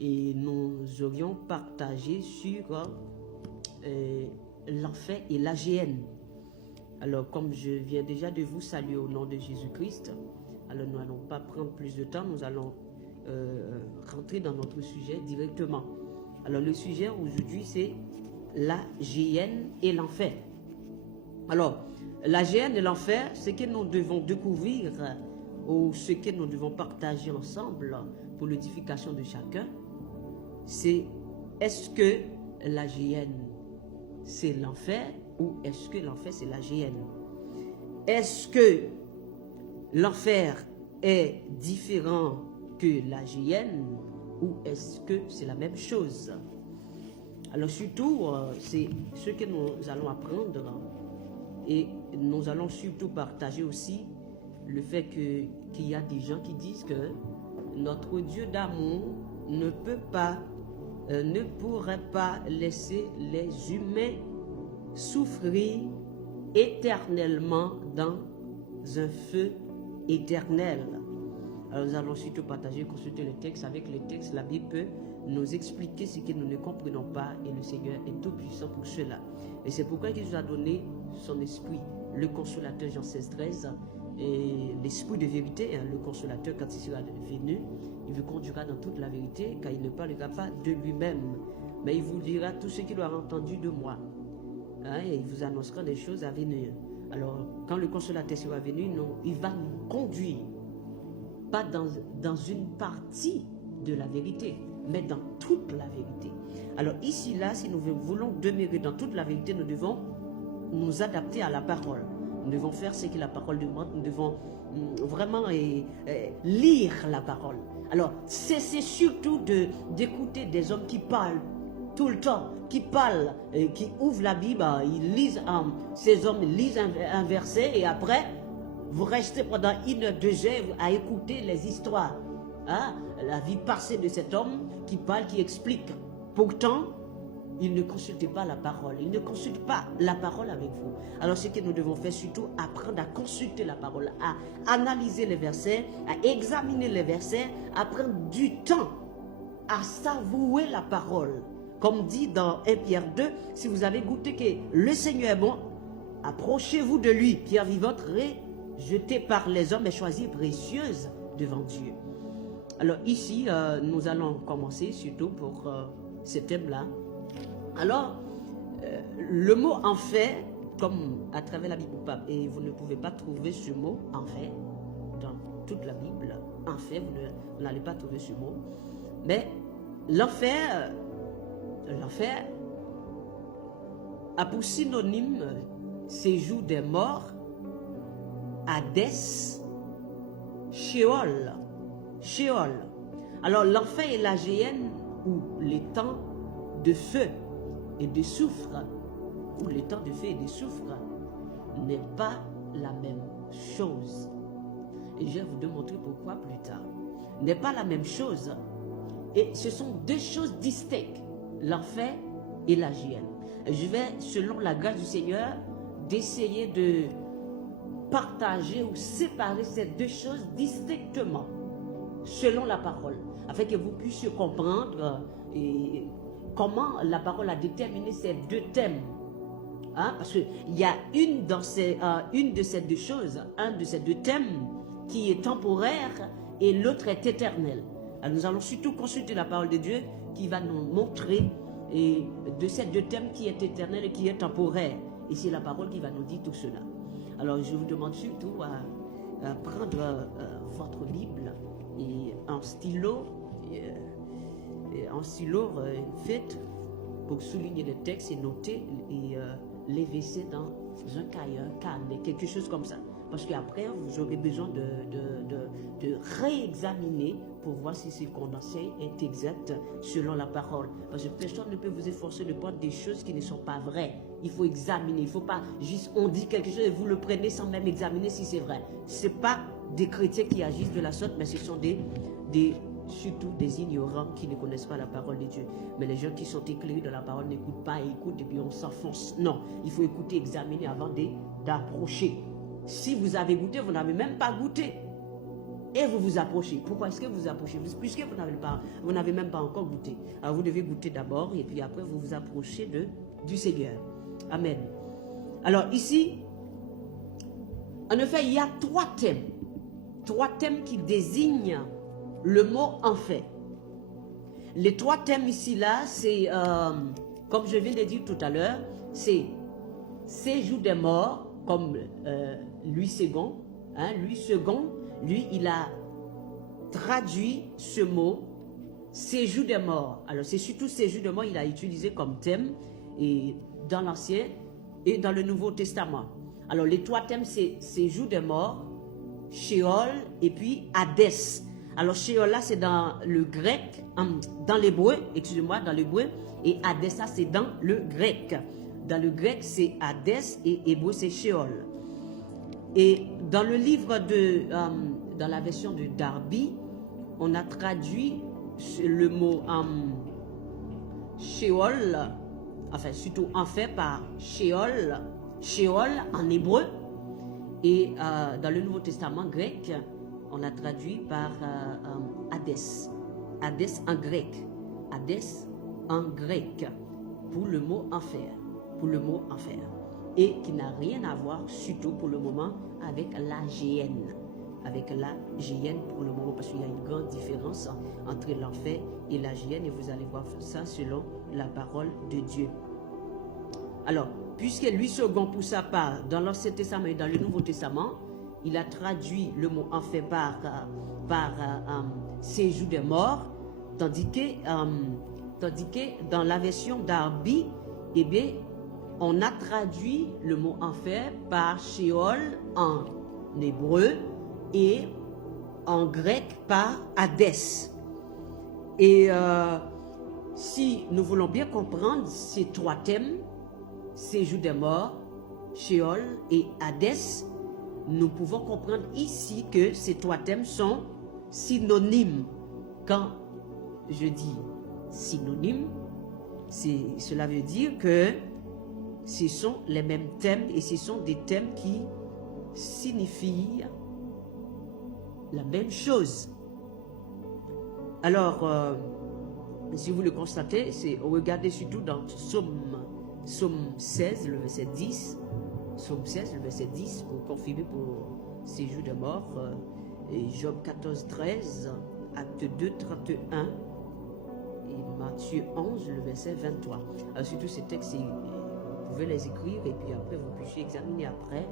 et nous aurions partagé sur l'enfer et l'AGN. Alors, comme je viens déjà de vous saluer au nom de Jésus-Christ, alors nous n'allons pas prendre plus de temps, nous allons rentrer dans notre sujet directement. Alors, le sujet aujourd'hui, c'est l'AGN et l'enfer. Alors, l'AGN et l'enfer, ce que nous devons découvrir ou ce que nous devons partager ensemble pour l'édification de chacun, c'est est-ce que l'AGN c'est l'enfer ou est-ce que l'enfer c'est l'AGN? Est-ce que l'enfer est différent que l'AGN ou est-ce que c'est la même chose? Alors surtout, c'est ce que nous allons apprendre et nous allons surtout partager aussi le fait qu'il y a des gens qui disent que notre Dieu d'amour ne peut pas, ne pourrait pas laisser les humains souffrir éternellement dans un feu éternel. Alors nous allons surtout partager, consulter les textes. Avec les textes, la Bible peut nous expliquer ce que nous ne comprenons pas et le Seigneur est tout puissant pour cela. Et c'est pourquoi il nous a donné son esprit, le consolateur Jean 16,13 et l'esprit de vérité, hein, le consolateur quand il sera venu, il vous conduira dans toute la vérité car il ne parlera pas de lui-même, mais il vous dira tout ce qu'il aura entendu de moi. Hein, et il vous annoncera des choses à venir. Alors quand le consolateur sera venu, il va nous conduire, pas dans une partie de la vérité, mais dans toute la vérité. Alors ici, là, si nous voulons demeurer dans toute la vérité, nous devons nous adapter à la parole. Nous devons faire ce que la parole demande. Nous devons vraiment lire la parole. Alors, cessez surtout d'écouter des hommes qui parlent tout le temps, qui parlent, qui ouvrent la Bible, ils lisent, ces hommes lisent un verset et après, vous restez pendant 1 heure, 2 heures à écouter les histoires. Hein, la vie passée de cet homme qui parle, qui explique. Pourtant, il ne consulte pas la parole. Il ne consulte pas la parole avec vous. Alors, ce que nous devons faire, surtout, apprendre à consulter la parole, à analyser les versets, à examiner les versets, à prendre du temps à savourer la parole. Comme dit dans 1 Pierre 2, si vous avez goûté que le Seigneur est bon, approchez-vous de lui, pierre vivante, rejetée par les hommes et choisie précieuse devant Dieu. Alors ici, nous allons commencer surtout pour ce thème-là. Alors, le mot enfer, comme à travers la Bible, et vous ne pouvez pas trouver ce mot enfer dans toute la Bible. Enfer, vous n'allez pas trouver ce mot. Mais l'enfer a pour synonyme séjour des morts, Hadès, Sheol. Sheol. Alors l'enfer et l'AGN, ou les temps de feu et de soufre, ou les temps de feu et de soufre, n'est pas la même chose. Et je vais vous démontrer pourquoi plus tard. N'est pas la même chose. Et ce sont deux choses distinctes, l'enfer et l'AGN. Je vais, selon la grâce du Seigneur, d'essayer de partager ou séparer ces deux choses distinctement, selon la parole, afin que vous puissiez comprendre comment la parole a déterminé ces deux thèmes. Hein? Parce qu'il y a une de ces deux choses, un de ces deux thèmes qui est temporaire et l'autre est éternel. Alors nous allons surtout consulter la parole de Dieu qui va nous montrer de ces deux thèmes qui est éternel et qui est temporaire. Et c'est la parole qui va nous dire tout cela. Alors je vous demande surtout à prendre votre Bible et un stylo, fait pour souligner le texte et noter les versets dans un cahier, un carnet, quelque chose comme ça. Parce qu'après, vous aurez besoin de réexaminer pour voir si ce qu'on enseigne est exact selon la parole. Parce que personne ne peut vous efforcer de prendre des choses qui ne sont pas vraies. Il faut examiner. Il ne faut pas juste on dit quelque chose et vous le prenez sans même examiner si c'est vrai. Ce n'est pas des chrétiens qui agissent de la sorte, mais ce sont surtout des ignorants qui ne connaissent pas la parole de Dieu. Mais les gens qui sont éclairés de la parole n'écoutent pas, écoutent et puis on s'enfonce. Non, il faut écouter, examiner avant d'approcher. Si vous avez goûté, vous n'avez même pas goûté. et vous vous approchez. Pourquoi est-ce que vous vous approchez? Puisque vous n'avez même pas encore goûté. Alors vous devez goûter d'abord et puis après vous vous approchez du Seigneur. Amen. Alors ici, en effet, il y a trois thèmes. Trois thèmes qui désignent le mot enfer. Les trois thèmes ici, là, c'est, comme je viens de dire tout à l'heure, c'est séjour des morts, comme Louis II. Louis II, lui, il a traduit ce mot, séjour des morts. Alors, c'est surtout séjour des morts, il a utilisé comme thème et dans l'Ancien et dans le Nouveau Testament. Alors, les trois thèmes, c'est séjour des morts, Sheol et puis Hadès. Alors, Sheol, là, c'est dans le grec, dans l'hébreu, excusez-moi, dans l'hébreu, et Hadès, ça, c'est dans le grec. Dans le grec, c'est Hadès et hébreu, c'est Sheol. Et dans le livre dans la version de Darby, on a traduit le mot Sheol, enfin surtout enfer par Sheol, Sheol en hébreu, et dans le Nouveau Testament grec, on l'a traduit par Hadès, Hadès en grec, Hadès en grec, pour le mot enfer, et qui n'a rien à voir, surtout pour le moment, avec la GN. Avec la GN pour le moment, parce qu'il y a une grande différence entre l'enfer et la GN, et vous allez voir ça selon la parole de Dieu. Alors, puisque Louis II, pour sa part, dans l'Ancien Testament et dans le Nouveau Testament, il a traduit le mot enfer par séjour des morts, tandis que dans la version d'Arby, eh bien, on a traduit le mot enfer par Sheol en hébreu et en grec par Hadès. Et si nous voulons bien comprendre ces trois thèmes, séjour des morts, Sheol et Hadès, nous pouvons comprendre ici que ces trois thèmes sont synonymes. Quand je dis synonyme, cela veut dire que ce sont les mêmes thèmes et ce sont des thèmes qui signifient la même chose. Alors, si vous le constatez, regardez surtout dans Psaume 16, le verset 10, Psaume 16, le verset 10, pour confirmer pour séjour de mort, et Job 14, 13, Acte 2, 31, et Matthieu 11, le verset 23. Alors, surtout ces textes, vous pouvez les écrire et puis après vous puissiez examiner après,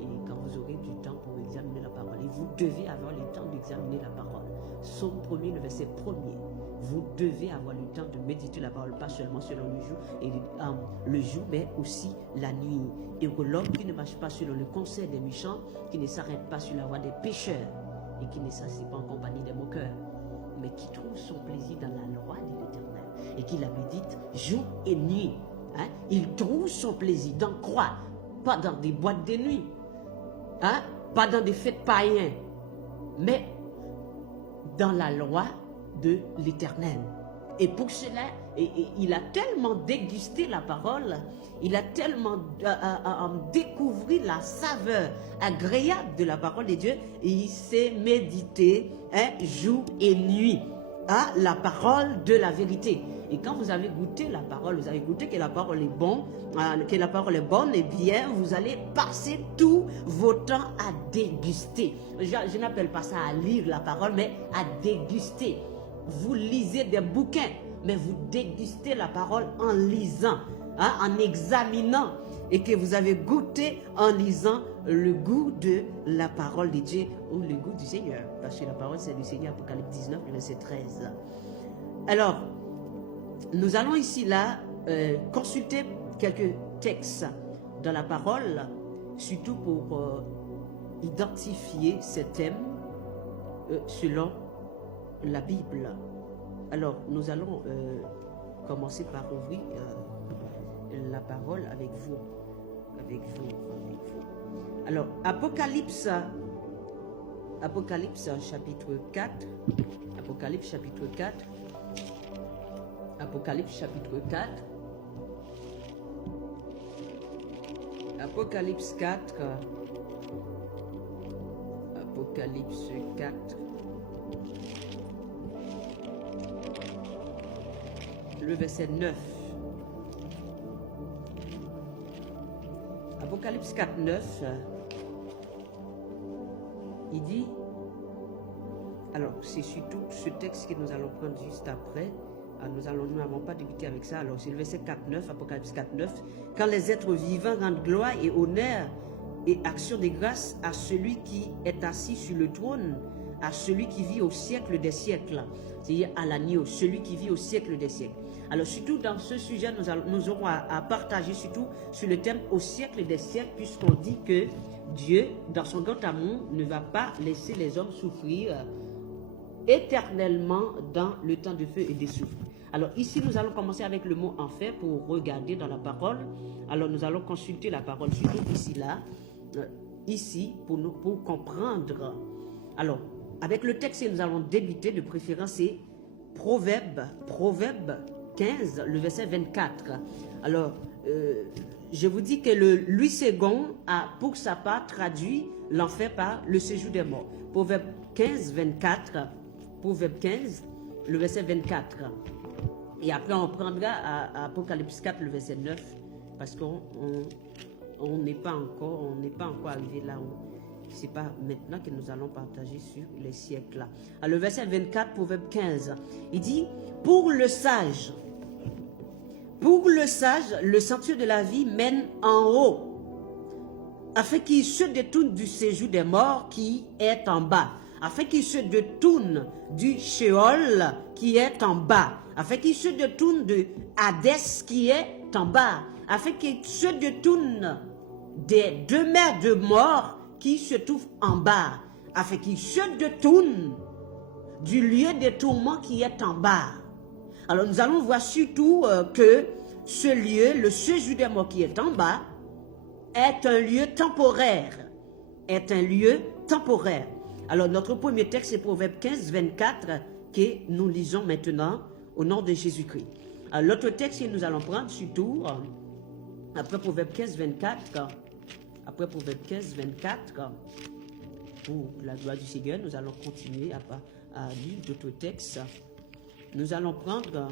et quand vous aurez du temps pour examiner la parole. Et vous devez avoir le temps d'examiner la parole. Psaume 1er, le verset 1er. Vous devez avoir le temps de méditer la parole, pas seulement selon le jour, mais aussi la nuit. Et que l'homme qui ne marche pas selon le conseil des méchants, qui ne s'arrête pas sur la voie des pécheurs, et qui ne s'assied pas en compagnie des moqueurs, mais qui trouve son plaisir dans la loi de l'Éternel, et qui la médite jour et nuit. Il trouve son plaisir dans quoi? Pas dans des boîtes de nuit, pas dans des fêtes païennes, mais dans la loi de l'Éternel. Et pour cela, il a tellement dégusté la parole, il a tellement découvert la saveur agréable de la parole de Dieu, et il s'est médité jour et nuit à la parole de la vérité. Et quand vous avez goûté la parole, vous avez goûté que la parole est bonne, et bien, vous allez passer tout votre temps à déguster. Je n'appelle pas ça à lire la parole, mais à déguster. Vous lisez des bouquins, mais vous dégustez la parole en lisant, en examinant, et que vous avez goûté en lisant le goût de la parole de Dieu ou le goût du Seigneur. Parce que la parole, c'est du Seigneur, Apocalypse 19, verset 13. Alors, nous allons ici, là, consulter quelques textes dans la parole, surtout pour identifier ces thèmes selon la Bible. Alors, nous allons commencer par ouvrir la parole avec vous. Alors, Apocalypse chapitre 4. Apocalypse chapitre 4. Apocalypse chapitre 4. Apocalypse 4. Apocalypse 4. Le verset 9. Apocalypse 4, 9. Il dit, alors c'est surtout ce texte que nous allons prendre juste après. Nous n'avons pas débuté avec ça. Alors c'est le verset 4, 9, Apocalypse 4, 9. Quand les êtres vivants rendent gloire et honneur et action de grâce à celui qui est assis sur le trône, à celui qui vit au siècle des siècles, c'est-à-dire à l'agneau, celui qui vit au siècle des siècles. Alors surtout dans ce sujet, nous aurons à partager surtout sur le thème au siècle des siècles, puisqu'on dit que Dieu, dans son grand amour, ne va pas laisser les hommes souffrir éternellement dans le temps de feu et de souffle. Alors ici, nous allons commencer avec le mot enfer pour regarder dans la parole. Alors nous allons consulter la parole surtout ici pour comprendre. Alors, avec le texte que nous allons débuter, de préférence, c'est Proverbe 15, le verset 24. Alors, je vous dis que Louis II a pour sa part traduit l'enfer par le séjour des morts. Proverbe 15, 24. Proverbe 15, le verset 24. Et après, on prendra à Apocalypse 4, le verset 9, parce qu'on n'est pas encore arrivé là où. Ce n'est pas maintenant que nous allons partager sur les siècles. Alors, le verset 24, Proverbe 15, il dit, pour le sage, le sentier de la vie mène en haut, afin qu'il se détourne du séjour des morts qui est en bas, afin qu'il se détourne du Sheol qui est en bas, afin qu'il se détourne de Hadès qui est en bas, afin qu'il se détourne des demeures de mort qui se trouvent en bas, afin qu'il se détourne du lieu des tourments qui est en bas. Alors nous allons voir surtout que ce lieu, le séjour des morts qui est en bas, est un lieu temporaire. Alors notre premier texte c'est Proverbe 15, 24 que nous lisons maintenant au nom de Jésus-Christ. L'autre texte que nous allons prendre surtout, après Proverbe 15, 24, pour la gloire du Seigneur, nous allons continuer à lire d'autres textes. Nous allons prendre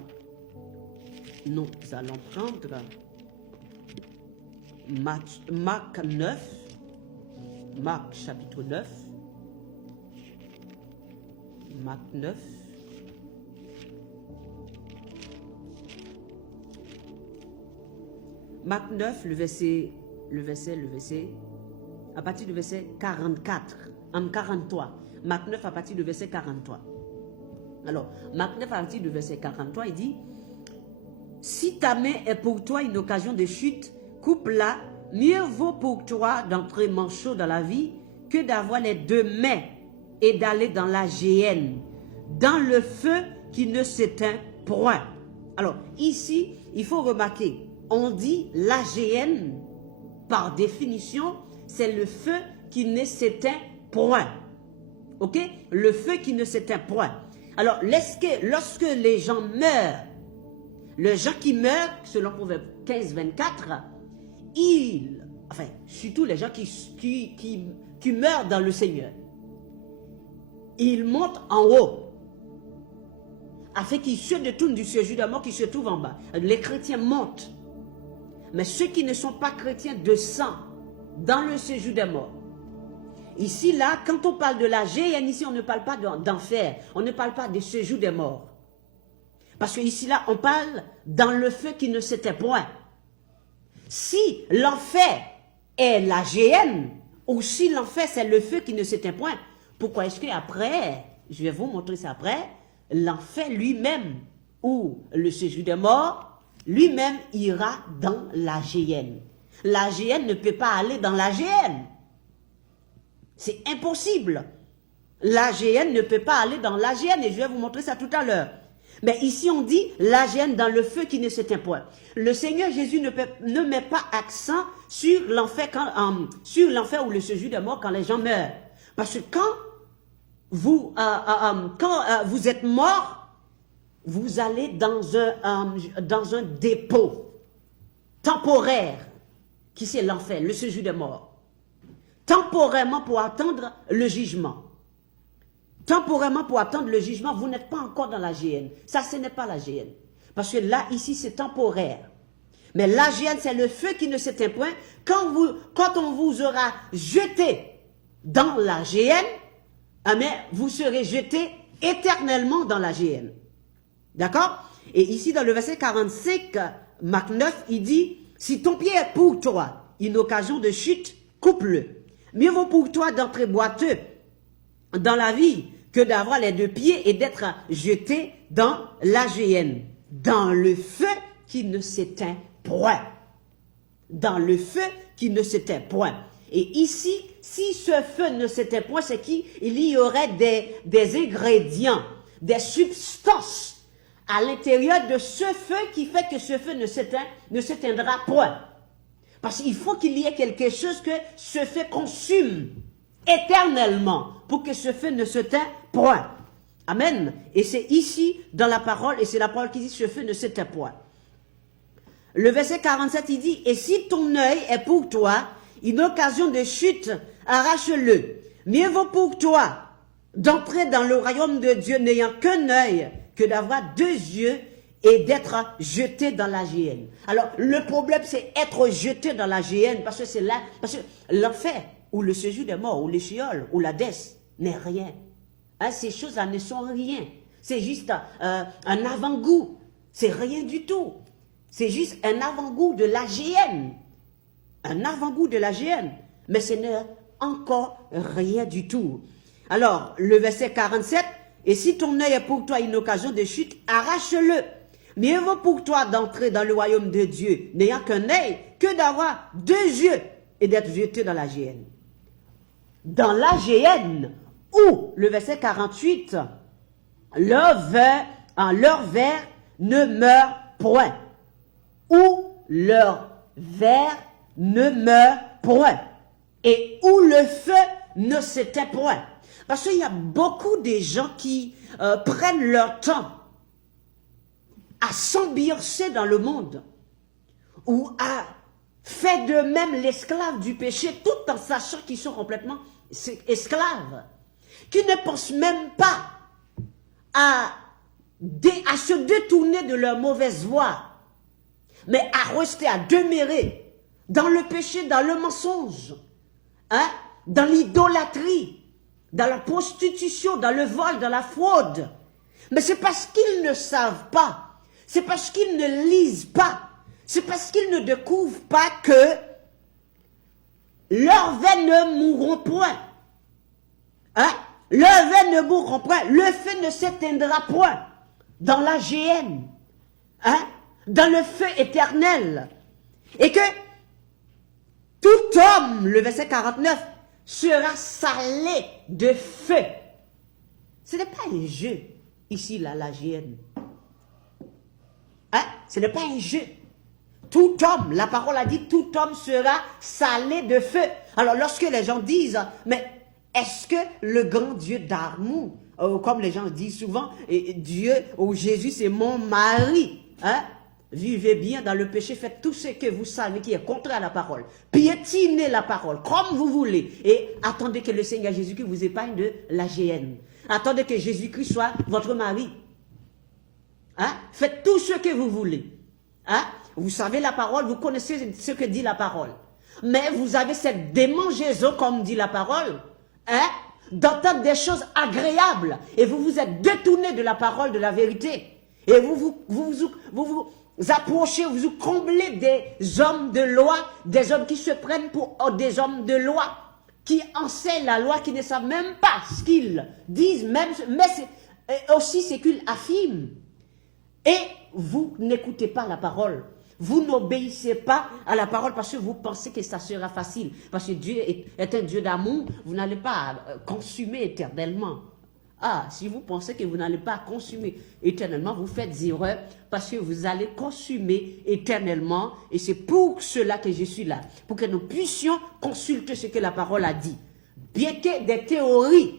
Marc 9, Marc chapitre 9, Marc 9, Marc 9, le verset, à partir du verset 43. Marc 9 à partir du verset 43. Alors, Marc 9 à partir du verset 43, il dit, si ta main est pour toi une occasion de chute, coupe-la, mieux vaut pour toi d'entrer manchot dans la vie que d'avoir les deux mains et d'aller dans la géhenne, dans le feu qui ne s'éteint point. Alors, ici, il faut remarquer, on dit la géhenne, par définition, c'est le feu qui ne s'éteint point. Ok? Le feu qui ne s'éteint point. Alors, lorsque les gens meurent, les gens qui meurent, selon Proverbe 15, 24, surtout les gens qui meurent dans le Seigneur, ils montent en haut, afin qu'ils se détournent du séjour des morts qui se trouve en bas. Les chrétiens montent. Mais ceux qui ne sont pas chrétiens descendent dans le séjour des morts. Ici, là, quand on parle de la géhenne, ici, on ne parle pas d'enfer. On ne parle pas de séjour des morts. Parce que ici, là, on parle dans le feu qui ne s'éteint point. Si l'enfer est la géhenne, ou si l'enfer, c'est le feu qui ne s'éteint point, pourquoi est-ce qu'après, je vais vous montrer ça après, l'enfer lui-même, ou le séjour des morts, lui-même ira dans la géhenne. La géhenne ne peut pas aller dans la géhenne. C'est impossible. La géhenne ne peut pas aller dans la géhenne, et je vais vous montrer ça tout à l'heure. Mais ici on dit la géhenne dans le feu qui ne s'éteint point. Le Seigneur Jésus ne met pas accent sur l'enfer ou le séjour des morts quand les gens meurent. Parce que quand vous êtes mort, vous allez dans un dépôt temporaire, qui c'est l'enfer, le séjour des morts. temporairement pour attendre le jugement. Temporairement pour attendre le jugement, vous n'êtes pas encore dans la GN. Ça, ce n'est pas la GN. Parce que là, ici, c'est temporaire. Mais la GN, c'est le feu qui ne s'éteint point. Quand on vous aura jeté dans la GN, vous serez jeté éternellement dans la GN. D'accord? Et ici, dans le verset 45, Marc 9, il dit, si ton pied est pour toi une occasion de chute, coupe-le. Mieux vaut pour toi d'entrer boiteux dans la vie que d'avoir les deux pieds et d'être jeté dans la géhenne, dans le feu qui ne s'éteint point. Dans le feu qui ne s'éteint point. Et ici, si ce feu ne s'éteint point, c'est qu'il y aurait des ingrédients, des substances à l'intérieur de ce feu qui fait que ce feu ne s'éteindra point. Parce qu'il faut qu'il y ait quelque chose que ce feu consume éternellement pour que ce feu ne s'éteigne point. Amen. Et c'est ici dans la parole, et c'est la parole qui dit ce feu ne s'éteint point. Le verset 47, il dit, et si ton œil est pour toi une occasion de chute, arrache-le. Mieux vaut pour toi d'entrer dans le royaume de Dieu n'ayant qu'un œil que d'avoir deux yeux et d'être jeté dans la géhenne. Alors, le problème, c'est être jeté dans la géhenne, parce que c'est là, parce que l'enfer, ou le séjour des morts, ou les chioles, ou l'Hadès, n'est rien. Hein, ces choses-là ne sont rien. C'est juste un avant-goût. C'est rien du tout. C'est juste un avant-goût de la géhenne. Un avant-goût de la géhenne. Mais ce n'est encore rien du tout. Alors, le verset 47, et si ton œil est pour toi une occasion de chute, arrache-le. Mieux vaut pour toi d'entrer dans le royaume de Dieu, n'ayant qu'un œil, que d'avoir deux yeux et d'être jeté dans la géhenne. Dans la géhenne, où, le verset 48, leur verre ne meurt point. Où leur verre ne meurt point. Et où le feu ne s'éteint point. Parce qu'il y a beaucoup de gens qui prennent leur temps à s'embircer dans le monde ou à faire d'eux-mêmes l'esclave du péché tout en sachant qu'ils sont complètement esclaves, qui ne pensent même pas à se détourner de leur mauvaise voie, mais à rester, à demeurer dans le péché, dans le mensonge, hein, dans l'idolâtrie, dans la prostitution, dans le vol, dans la fraude. Mais c'est parce qu'ils ne savent pas, c'est parce qu'ils ne lisent pas, c'est parce qu'ils ne découvrent pas que leurs veines ne mourront point. Hein? Leurs veines ne mourront point, le feu ne s'éteindra point dans la géhenne, hein? Dans le feu éternel. Et que tout homme, le verset 49, sera salé de feu. Ce n'est pas un jeu, ici, là, la géhenne. Hein? Ce n'est pas un jeu. Tout homme, la parole a dit, tout homme sera salé de feu. Alors, lorsque les gens disent, mais est-ce que le grand Dieu d'amour, comme les gens disent souvent, Dieu ou Jésus, c'est mon mari, hein? Vivez bien dans le péché, faites tout ce que vous savez qui est contraire à la parole. Piétinez la parole comme vous voulez. Et attendez que le Seigneur Jésus-Christ vous épargne de la géhenne. Attendez que Jésus-Christ soit votre mari. Hein? Faites tout ce que vous voulez. Hein? Vous savez la parole, vous connaissez ce que dit la parole. Mais vous avez cette démangeaison, comme dit la parole, hein? D'entendre des choses agréables. Et vous vous êtes détourné de la parole, de la vérité. Et vous approchez, vous comblez des hommes de loi, des hommes qui se prennent pour des hommes de loi, qui enseignent la loi, qui ne savent même pas ce qu'ils disent, même, mais aussi ce qu'ils affirment. Et vous n'écoutez pas la parole. Vous n'obéissez pas à la parole parce que vous pensez que ça sera facile. Parce que Dieu est un Dieu d'amour, vous n'allez pas consumer éternellement. Ah, si vous pensez que vous n'allez pas consumer éternellement, vous faites erreur parce que vous allez consumer éternellement. Et c'est pour cela que je suis là. Pour que nous puissions consulter ce que la parole a dit. Bien que des théories,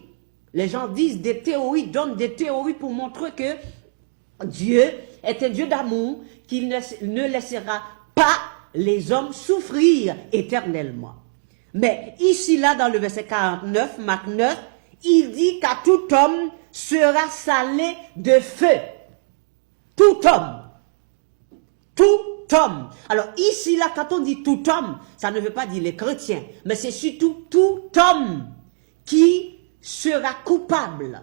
les gens disent des théories, donnent des théories pour montrer que Dieu est un Dieu d'amour qui ne laissera pas les hommes souffrir éternellement. Mais ici, là, dans le verset 49, Marc 9, il dit qu'à tout homme sera salé de feu. Tout homme. Tout homme. Alors ici, là, quand on dit tout homme, ça ne veut pas dire les chrétiens, mais c'est surtout tout homme qui sera coupable.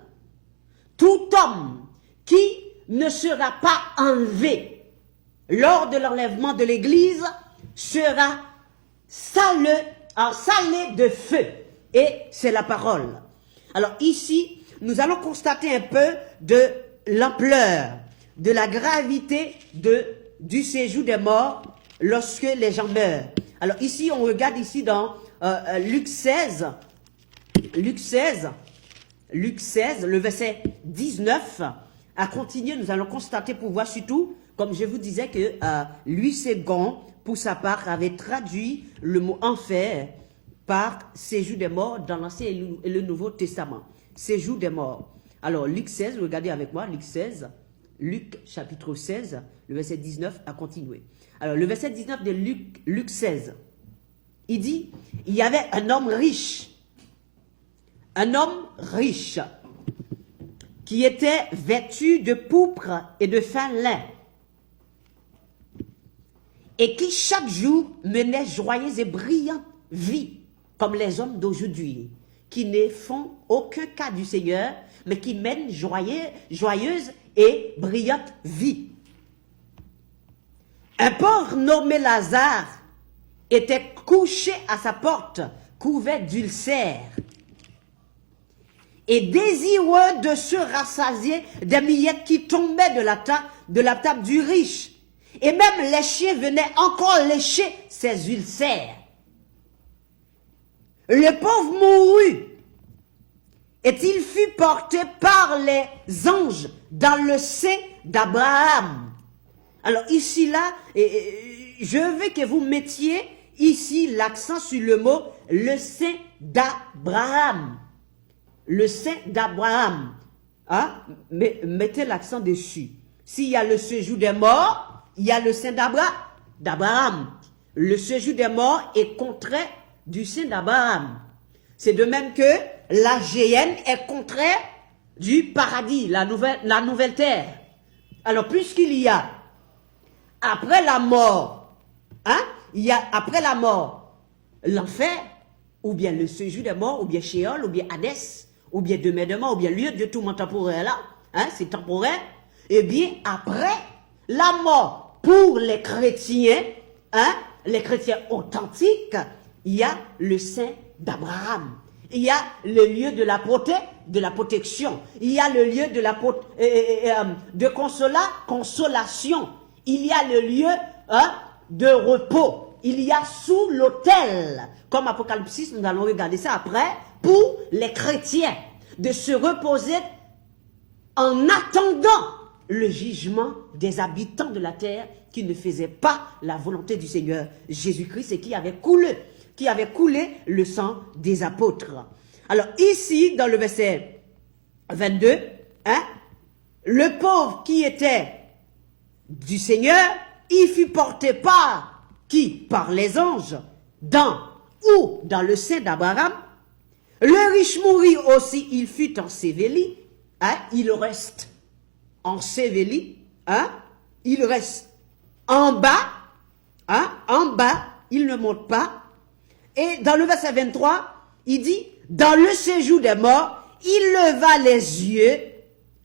Tout homme qui ne sera pas enlevé lors de l'enlèvement de l'Église sera salé de feu. Et c'est la parole. Alors ici, nous allons constater un peu de l'ampleur, de la gravité du séjour des morts lorsque les gens meurent. Alors ici, on regarde ici dans Luc 16, le verset 19, à continuer, nous allons constater pour voir surtout, comme je vous disais que Louis Segond, pour sa part, avait traduit le mot enfer par séjour des morts dans l'Ancien et le Nouveau Testament. Séjour des morts. Alors, Luc 16, regardez avec moi, Luc chapitre 16, le verset 19 à continuer. Alors, le verset 19 de Luc 16, il dit, il y avait un homme riche qui était vêtu de pourpre et de fin lin, et qui chaque jour menait joyeuse et brillante vie, comme les hommes d'aujourd'hui, qui ne font aucun cas du Seigneur, mais qui mènent joyeuse et brillante vie. Un pauvre nommé Lazare était couché à sa porte, couvert d'ulcères, et désireux de se rassasier des miettes qui tombaient de la table du riche. Et même les chiens venaient encore lécher ses ulcères. Le pauvre mourut, et il fut porté par les anges dans le sein d'Abraham. Alors ici, là, je veux que vous mettiez ici l'accent sur le mot « le sein d'Abraham ». Le sein d'Abraham. Hein? Mettez l'accent dessus. S'il y a le séjour des morts, il y a le sein d'Abraham. Le séjour des morts est contraire du sein d'Abraham. C'est de même que la géhenne est contraire du paradis, la nouvelle terre. Alors, puisqu'il y a après la mort, hein, il y a après la mort l'enfer, ou bien le séjour des morts, ou bien Sheol, ou bien Hadès, ou bien demeurement, ou bien lieu de tourment temporaire là, hein, c'est temporaire. Et bien après la mort, pour les chrétiens, hein, les chrétiens authentiques, il y a le sein d'Abraham. Il y a le lieu de la protection. Il y a le lieu de consolation. Il y a le lieu, hein, de repos. Il y a sous l'autel, comme Apocalypse 6, nous allons regarder ça après, pour les chrétiens, de se reposer en attendant le jugement des habitants de la terre qui ne faisaient pas la volonté du Seigneur Jésus-Christ et qui avaient coulé le sang des apôtres. Alors ici, dans le verset 22, hein, le pauvre qui était du Seigneur, il fut porté par qui? Par les anges, dans le sein d'Abraham. Le riche mourit aussi, il fut enseveli, hein, il reste enseveli, hein, il reste en bas, hein, il ne monte pas. Et dans le verset 23, il dit, dans le séjour des morts, il leva les yeux,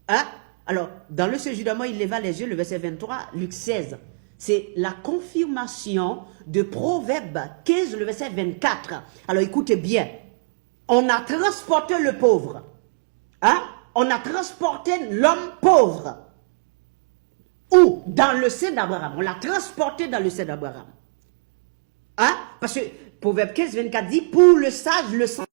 hein. Alors, dans le séjour des morts, il leva les yeux, le verset 23, Luc 16. C'est la confirmation de Proverbe 15, le verset 24. Alors, écoutez bien. On a transporté le pauvre. Hein? On a transporté l'homme pauvre. Où? Dans le sein d'Abraham. On l'a transporté dans le sein d'Abraham. Hein? Parce que Proverbe 15, 24 dit, pour le sage, le sang